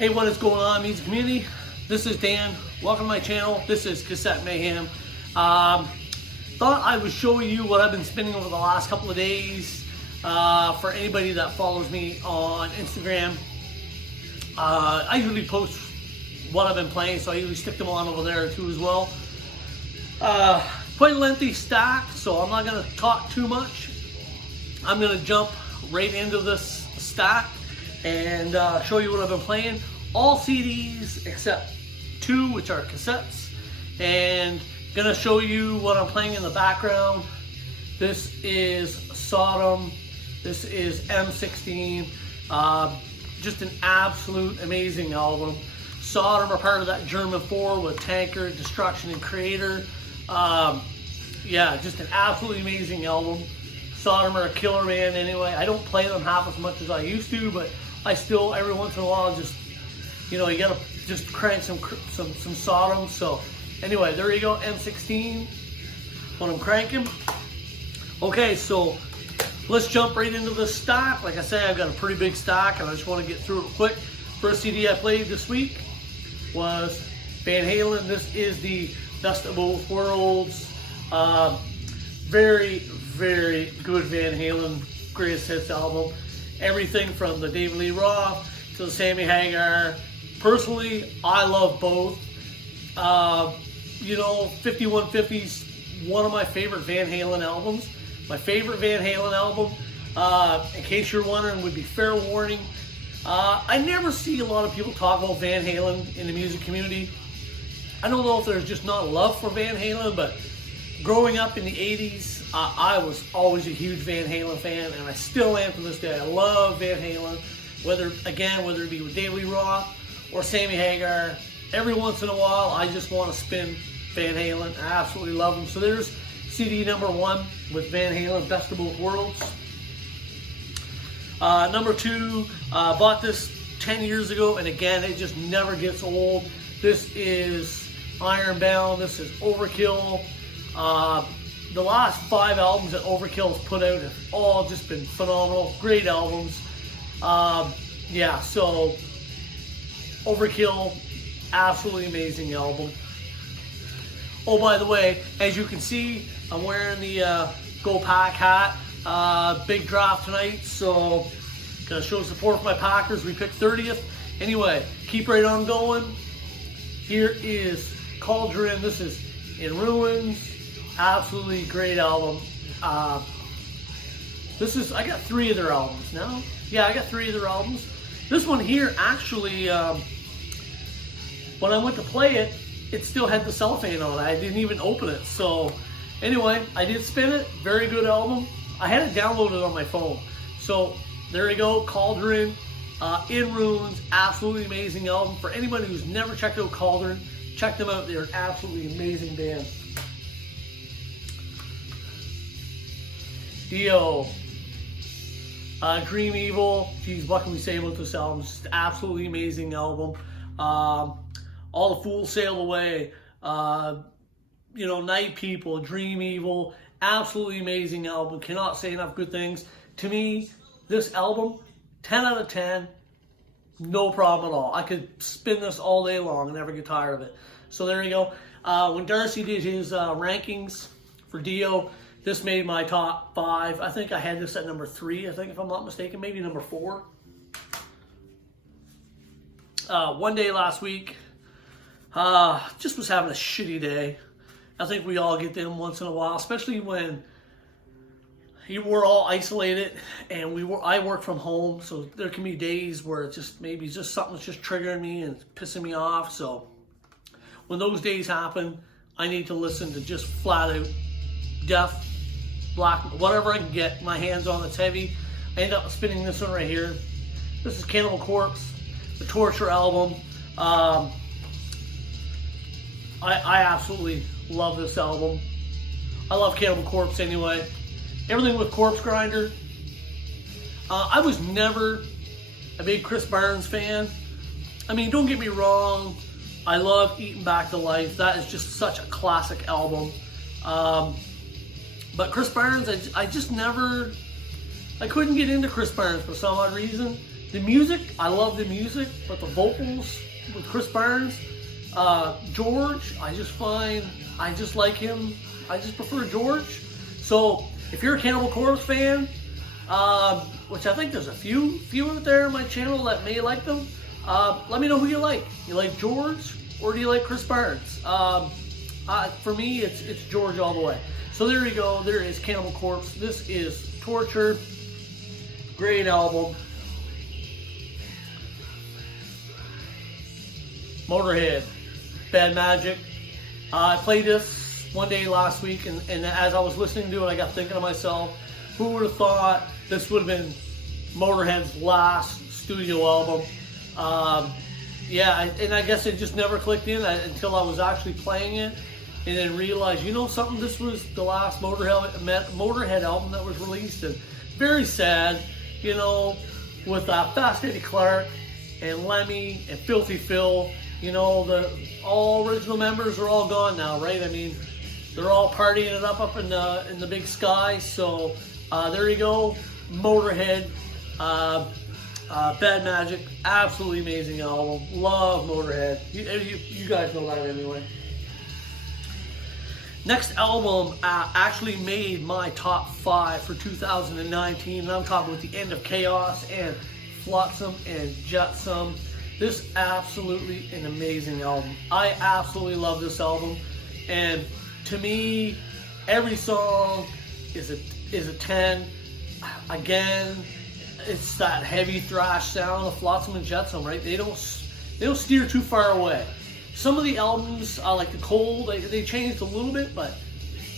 Hey, what is going on, music community? This is Dan. Welcome to my channel. This is Cassette Mayhem. Thought I would show you what I've been spinning over the last couple of days. For anybody that follows me on Instagram, I usually post what I've been playing, so I usually stick them on over there too as well. Quite a lengthy stack, so I'm not going to talk too much. I'm going to jump right into this stack and show you what I've been playing. All CDs except two, which are cassettes, and gonna show you what I'm playing in the background. This is Sodom. This is M16. Just an absolute amazing album. Sodom are part of that German 4 with Tanker, Destruction, and Creator. Yeah, just an absolutely amazing album. Sodom are a killer band anyway. I don't play them half as much as I used to, but I still, every once in a while, just, you know, you gotta just crank some Sodom. So anyway, there you go, M16, when I'm cranking. Okay, so let's jump right into the stack. Like I say, I've got a pretty big stack, and I just want to get through it quick. First CD I played this week was Van Halen. This is the Best of Both Worlds. Very, very good Van Halen greatest hits album. Everything from the David Lee Roth to the Sammy Hagar. Personally, I love both. You know, 5150's one of my favorite Van Halen albums. My favorite Van Halen album, in case you're wondering, would be Fair Warning. I never see a lot of people talk about Van Halen in the music community. I don't know if there's just not love for Van Halen, but growing up in the 80s, I was always a huge Van Halen fan, and I still am to this day. I love Van Halen, whether it be with David Lee Roth or Sammy Hagar. Every once in a while, I just want to spin Van Halen. I absolutely love them. So there's CD number 1 with Van Halen, Best of Both Worlds. Number 2, bought this 10 years ago, and again, it just never gets old. This is Ironbound. This is Overkill. The last 5 albums that Overkill has put out have all just been phenomenal. Great albums. Yeah, so Overkill, absolutely amazing album. Oh, by the way, as you can see, I'm wearing the Go Pack hat. Big draft tonight, so gonna show support for my Packers. We picked 30th. Anyway, keep right on going. Here is Cauldron. This is In Ruins. Absolutely great album. I got 3 of their albums now. Yeah, I got 3 of their albums. This one here, actually, when I went to play it, it still had the cellophane on it. I didn't even open it. So anyway, I did spin it. Very good album. I had it downloaded on my phone. So there you go, Cauldron, In Ruins, absolutely amazing album. For anybody who's never checked out Cauldron, check them out. They're an absolutely amazing band. Dio, Dream Evil. Geez, what can we say about this album? It's just an absolutely amazing album. All the Fools Sail Away, you know, Night People, Dream Evil, absolutely amazing album. Cannot say enough good things. To me, this album, 10 out of 10, no problem at all. I could spin this all day long and never get tired of it. So there you go. When Darcy did his rankings for Dio, this made my top 5. I think I had this at number 3, I think, if I'm not mistaken, maybe number 4. One day last week, just was having a shitty day. I think we all get them once in a while, especially when we're all isolated and I work from home, so there can be days where it's just maybe just something's just triggering me and pissing me off. So when those days happen, I need to listen to just flat out death, black, whatever I can get my hands on that's heavy. I end up spinning this one right here. This is Cannibal Corpse, the Torture album. I absolutely love this album. I love Cannibal Corpse anyway. Everything with Corpse Grinder. I was never a big Chris Barnes fan. I mean, don't get me wrong, I love Eating Back to Life. That is just such a classic album. But Chris Barnes, I just never, I couldn't get into Chris Barnes for some odd reason. The music, I love the music, but the vocals with Chris Barnes, George, I just like him. I just prefer George. So if you're a Cannibal Corpse fan, which I think there's a few out there on my channel that may like them, let me know who you like. You like George or do you like Chris Barnes? For me, it's George all the way. So there you go. There is Cannibal Corpse. This is Torture. Great album. Motorhead, Bad Magic. I played this one day last week, and as I was listening to it, I got thinking to myself, who would have thought this would have been Motorhead's last studio album? And I guess it just never clicked in until I was actually playing it, and then realized, you know something, this was the last Motorhead album that was released, and very sad, you know, with Fast Eddie Clarke and Lemmy and Filthy Phil. You know, all original members are all gone now, right? I mean, they're all partying it up in the big sky. So there you go, Motorhead, Bad Magic, absolutely amazing album. Love Motorhead. You guys know that anyway. Next album actually made my top 5 for 2019, and I'm talking with The End of Chaos and Flotsam and Jetsam. This is absolutely an amazing album. I absolutely love this album, and to me, every song is a 10. Again, it's that heavy thrash sound of Flotsam and Jetsam, right? They don't steer too far away. Some of the albums, like The Cold, they changed a little bit, but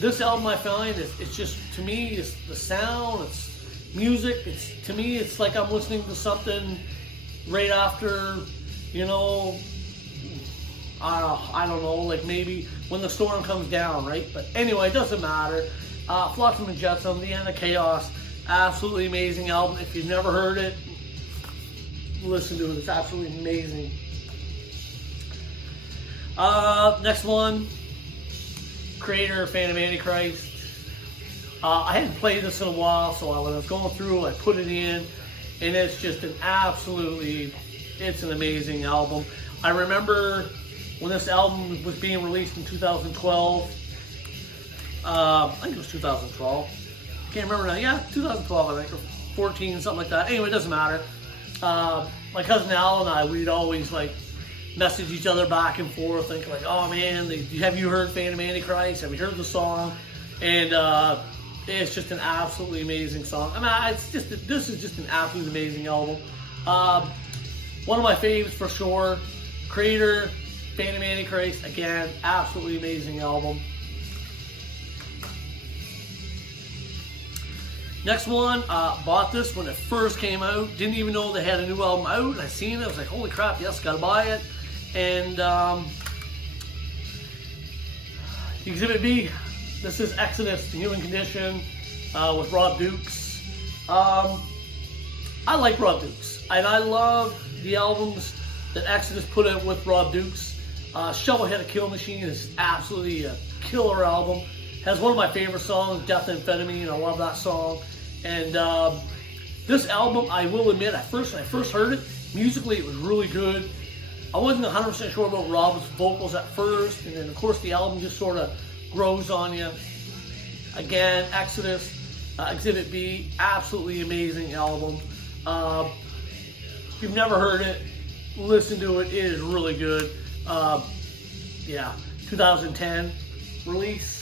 this album I find it's just, to me, it's the sound, it's music. To me, it's like I'm listening to something right after, you know, I don't know, like maybe when the storm comes down, right? But anyway, it doesn't matter. Flotsam and Jetsam, The End of Chaos, absolutely amazing album. If you've never heard it, listen to it. It's absolutely amazing. Next one, Creator, Fan of Antichrist. I hadn't played this in a while, so when I was going through, I put it in, and it's just it's an amazing album. I remember when this album was being released in 2012. I think it was 2012. Can't remember now. Yeah, 2012, I think, or 14, something like that. Anyway, it doesn't matter. My cousin Al and I, we'd always like message each other back and forth, thinking like, "Oh man, have you heard Fan of Antichrist? Have you heard the song?" And it's just an absolutely amazing song. I mean, this is just an absolutely amazing album. One of my favorites for sure. Creator, Fan of Antichrist, again, absolutely amazing album. Next one, bought this when it first came out. Didn't even know they had a new album out. I seen it, I was like, holy crap, yes, gotta buy it. And Exhibit B, this is Exodus, The Human Condition, with Rob Dukes. I like Rob Dukes, and I love the albums that Exodus put out with Rob Dukes. Shovelhead of Kill Machine is absolutely a killer album. Has one of my favorite songs, Death Amphetamine. I love that song. And this album, I will admit, when I first heard it, musically it was really good. I wasn't 100% sure about Rob's vocals at first, and then of course the album just sort of grows on you. Again, Exodus, Exhibit B, absolutely amazing album. If you've never heard it, listen to it. It is really good. Yeah, 2010 release.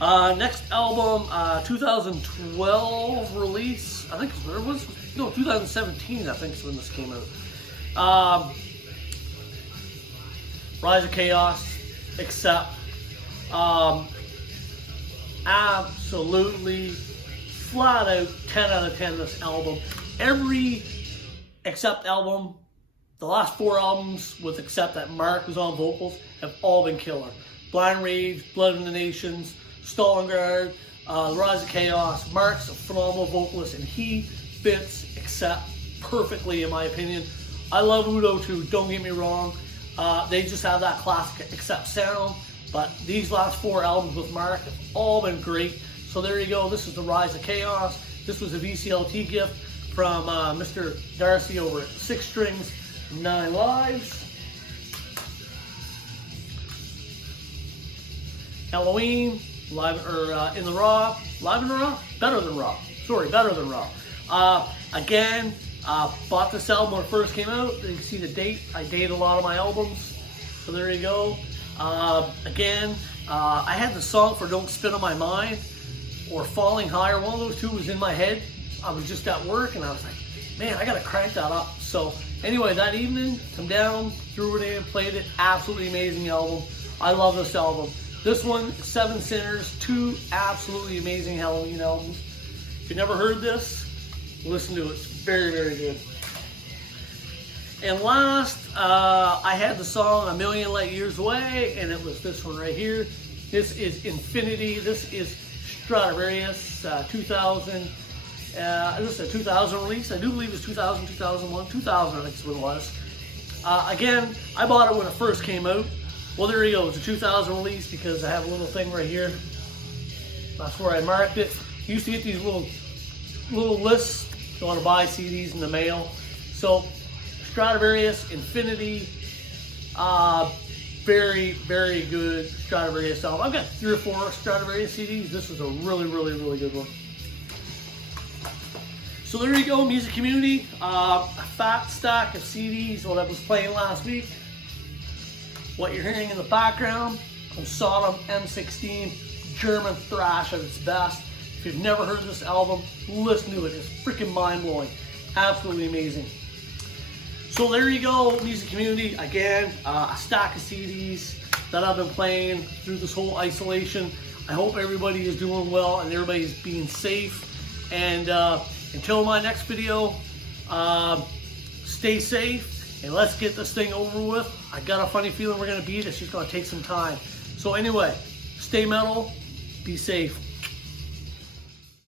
Next album, 2012 release. I think it was 2017. I think is when this came out. Rise of Chaos, Accept. Absolutely flat out 10 out of 10 this album. Every Accept album, the last 4 albums with Accept that Mark was on vocals, have all been killer. Blind Rage, Blood in the Nations, Stalingrad, Rise of Chaos. Mark's a phenomenal vocalist, and he fits Accept perfectly, in my opinion. I love Udo too, don't get me wrong. They just have that classic Accept sound, but these last 4 albums with Mark have all been great. So there you go, this is the Rise of Chaos. This was a VCLT gift from Mr. Darcy over at 6 Strings, 9 Lives. Halloween, live or in the Raw, live in the Raw, better than Raw. Sorry, better than Raw. Again, bought this album when it first came out. You can see the date. I date a lot of my albums, so there you go. Again, I had the song for "Don't Spit on My Mind" or "Falling Higher." One of those two was in my head. I was just at work and I was like, man, I gotta crank that up. So anyway, that evening, come down, threw it in, played it. Absolutely amazing album. I love this album. This one, 7 Sinners, 2 absolutely amazing Halloween albums. If you never heard this, listen to it. It's very, very good. And last, I had the song "A Million Light Years Away," and it was this one right here. This is Infinity. This is Stradivarius, 2000. This is a 2000 release. I do believe it's 2000, 2001, 2000 I think is what it was. Again, I bought it when it first came out. Well, there you go. It's a 2000 release because I have a little thing right here. That's where I marked it. You used to get these little lists if you want to buy CDs in the mail. So, Stradivarius, Infinity, very, very good Stradivarius album. I've got 3 or 4 Stradivarius CDs. This is a really, really, really good one. So there you go, music community. A fat stack of CDs, what I was playing last week. What you're hearing in the background from Sodom M16, German thrash at its best. If you've never heard this album, listen to it. It's freaking mind-blowing. Absolutely amazing. So there you go, music community. Again, a stack of CDs that I've been playing through this whole isolation. I hope everybody is doing well and everybody's being safe. And until my next video, stay safe and let's get this thing over with. I got a funny feeling we're going to beat it. It's just going to take some time. So anyway, stay metal, be safe.